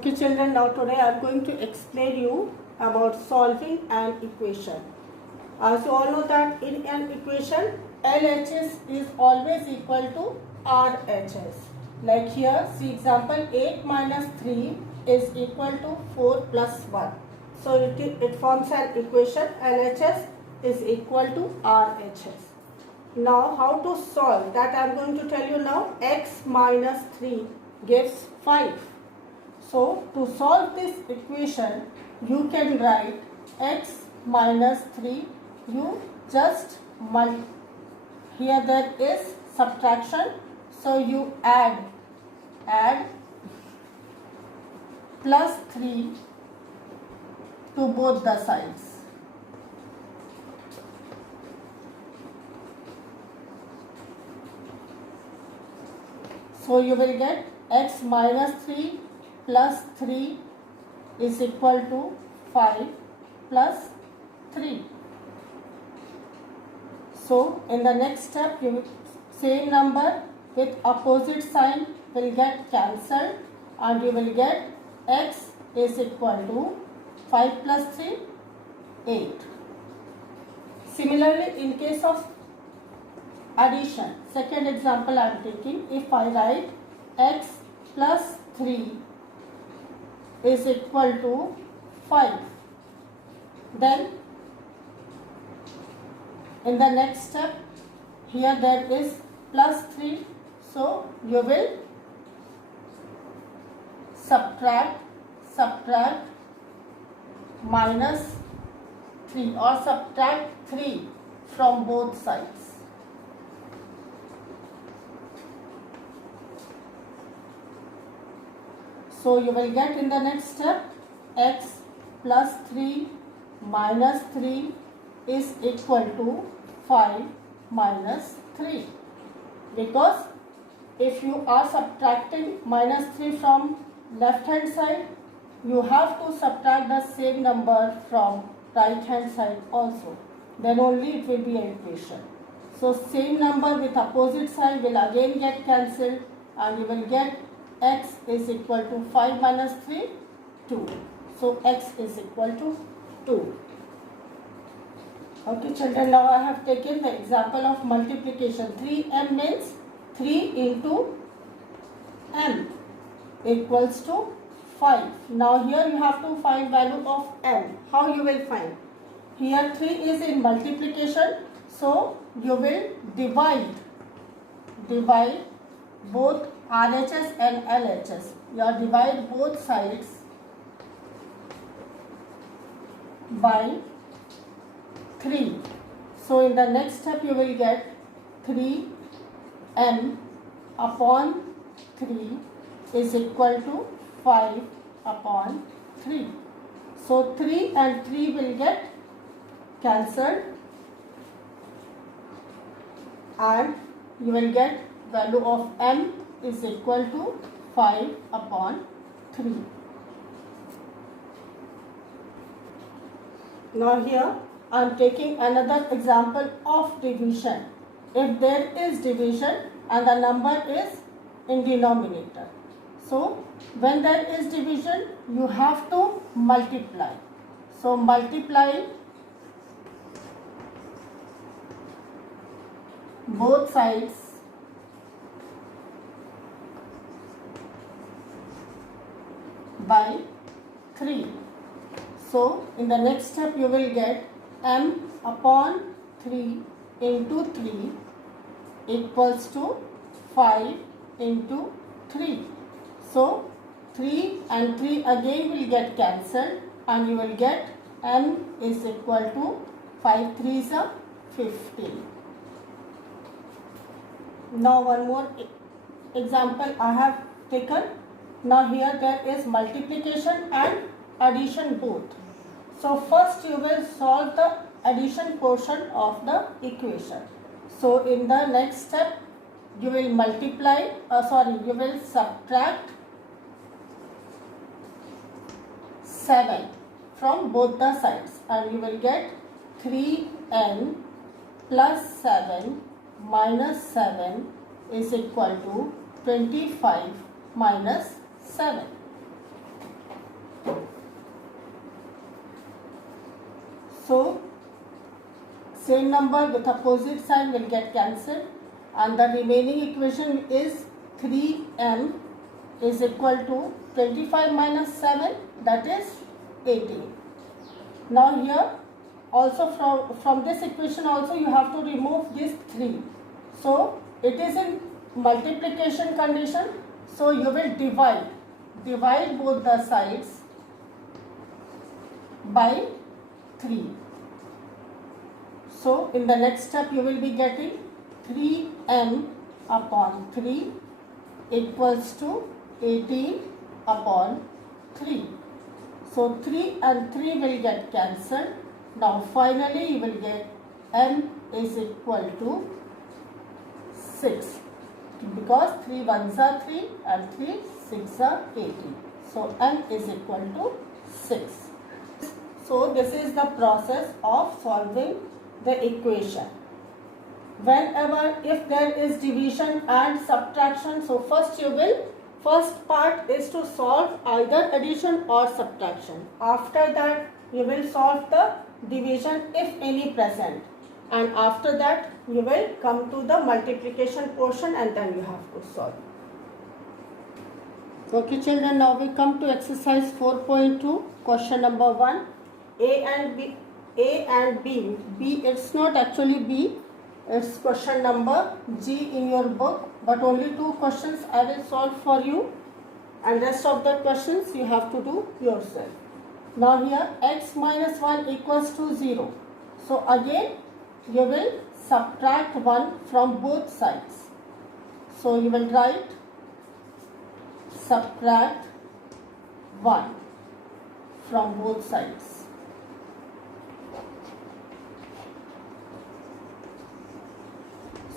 Okay children, now today I am going to explain you about solving an equation. As you all know that in an equation, LHS is always equal to RHS. Like here, see example 8 minus 3 is equal to 4 plus 1. So it forms an equation LHS is equal to RHS. Now how to solve that I am going to tell you now. X minus 3 gives 5. So to solve this equation, you can write x minus 3, you just multiply. Here there is subtraction, so you add plus 3 to both the sides. So you will get x minus 3 plus 3 is equal to 5 plus 3. So in the next step, you will same number with opposite sign will get cancelled and you will get x is equal to 5 plus 3, 8. Similarly, in case of addition, second example I am taking, if I write x plus 3 is equal to 5, then in the next step, here there is plus 3, so you will subtract minus 3 or subtract 3 from both sides. So you will get in the next step x plus 3 minus 3 is equal to 5 minus 3, because if you are subtracting minus 3 from left hand side, you have to subtract the same number from right hand side also, then only it will be an equation. So same number with opposite side will again get cancelled and you will get x is equal to 5 minus 3, 2. So x is equal to 2. Okay children, now I have taken the example of multiplication. 3m means 3 into m equals to 5. Now here you have to find value of m. How you will find? Here 3 is in multiplication, so you will divide both RHS and LHS. You divide both sides by 3. So in the next step you will get 3m upon 3 is equal to 5 upon 3. So 3 and 3 will get cancelled and you will get value of m is equal to 5 upon 3. Now here I am taking another example of division. If there is division and the number is in denominator, so when there is division you have to multiply. So multiply both sides by 3. So in the next step you will get m upon 3 into 3 equals to 5 into 3. So 3 and 3 again will get cancelled and you will get m is equal to 5 3s are 15. Now one more example I have taken. Now here there is multiplication and addition both. So first you will solve the addition portion of the equation. So in the next step you will you will subtract 7 from both the sides and you will get 3n plus 7 minus 7 is equal to 25 minus 7. So same number with opposite sign will get cancelled, and the remaining equation is 3m is equal to 25 minus 7, that is 18. Now here also from this equation also you have to remove this 3. So it is in multiplication condition, so you will divide both the sides by 3. So in the next step you will be getting 3m upon 3 equals to 18 upon 3. So 3 and 3 will get cancelled. Now finally you will get m is equal to 6, because 3 ones are 3 and 3 6 are 18. So m is equal to 6. So this is the process of solving the equation. Whenever if there is division and subtraction, so first part is to solve either addition or subtraction. After that you will solve the division if any present, and after that you will come to the multiplication portion and then you have to solve. Okay children, now we come to exercise 4.2, question number 1. A and B, B, it's not actually B, it's question number G in your book, but only 2 questions I will solve for you, and rest of the questions you have to do yourself. Now here x minus 1 equals to 0. So again you will subtract 1 from both sides. So you will write subtract 1 from both sides.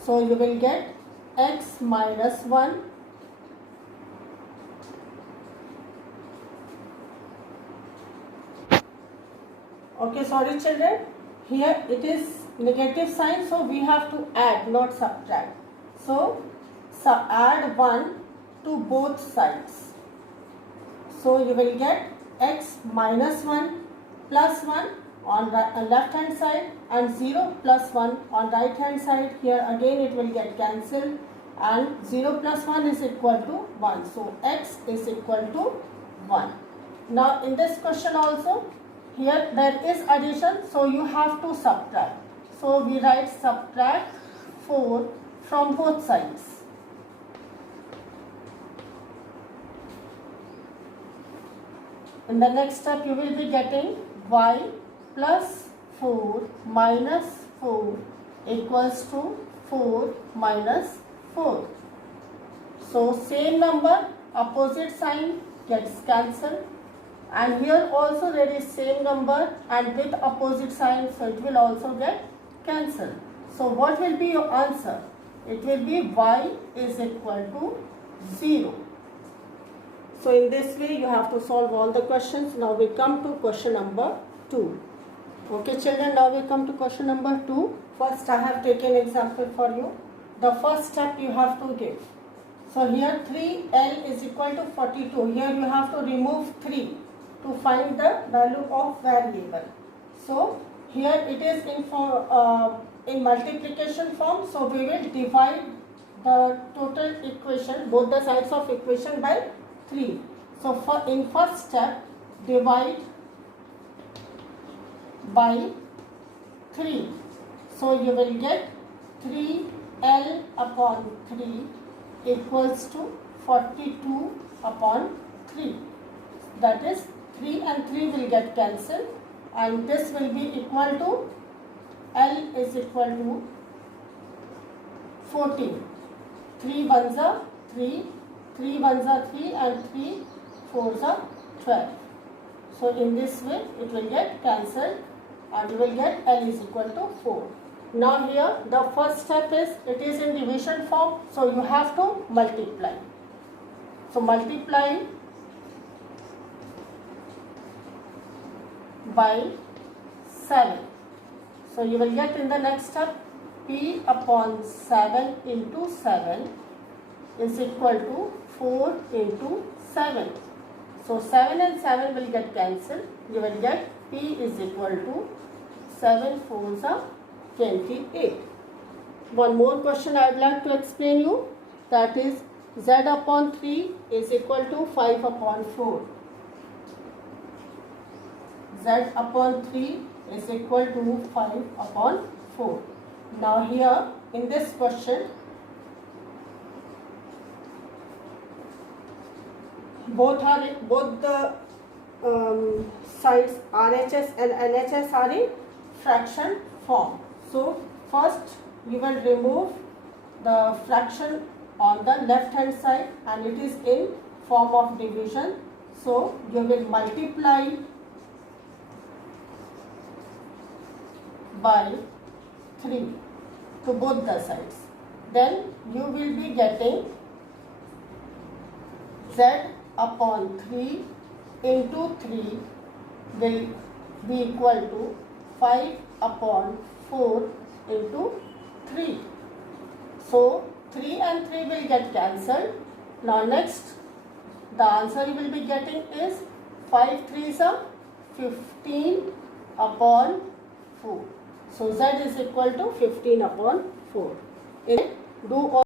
So you will get x minus 1 okay, sorry children, here it is negative sign, so we have to add, not subtract. So add 1 to both sides. So you will get x minus 1 plus 1 on left hand side and 0 plus 1 on right hand side. Here again it will get cancelled, and 0 plus 1 is equal to 1. So x is equal to 1. Now in this question also, here there is addition, so you have to subtract. So we write subtract 4 from both sides. In the next step you will be getting y plus 4 minus 4 equals to 4 minus 4. So same number, opposite sign gets cancelled, and here also there is same number and with opposite sign, so it will also get cancelled. So what will be your answer? It will be y is equal to 0. So in this way you have to solve all the questions. Now we come to question number 2. Okay children, now we come to question number 2. First I have taken example for you. The first step you have to give. So here 3L is equal to 42. Here you have to remove 3 to find the value of variable. So here it is in multiplication form. So we will divide the total equation, both the sides of equation, by 3. So in first step, divide by 3. So you will get 3L upon 3 equals to 42 upon 3. That is 3 and 3 will get cancelled, and this will be equal to L is equal to 14. 3 ones are 3, 3 ones are 3 and 3 fours are 12. So in this way it will get cancelled and you will get L is equal to 4. Now here the first step is, it is in division form, so you have to multiply. So multiply by 7. So you will get in the next step P upon 7 into 7 is equal to 4 into 7. So 7 and 7 will get cancelled. You will get P is equal to 7 4s are 28. One more question I would like to explain you, that is z upon 3 is equal to 5 upon 4. Z upon 3 is equal to 5 upon 4. Now here in this question, both the sides RHS and LHS are in fraction form. So first you will remove the fraction on the left hand side and it is in form of division. So you will multiply by 3 to both the sides. Then you will be getting z upon 3 into 3 will be equal to 5 upon 4 into 3. So 3 and 3 will get cancelled. Now next, the answer you will be getting is 5 3s are 15 upon 4. So z is equal to 15 upon 4. Do all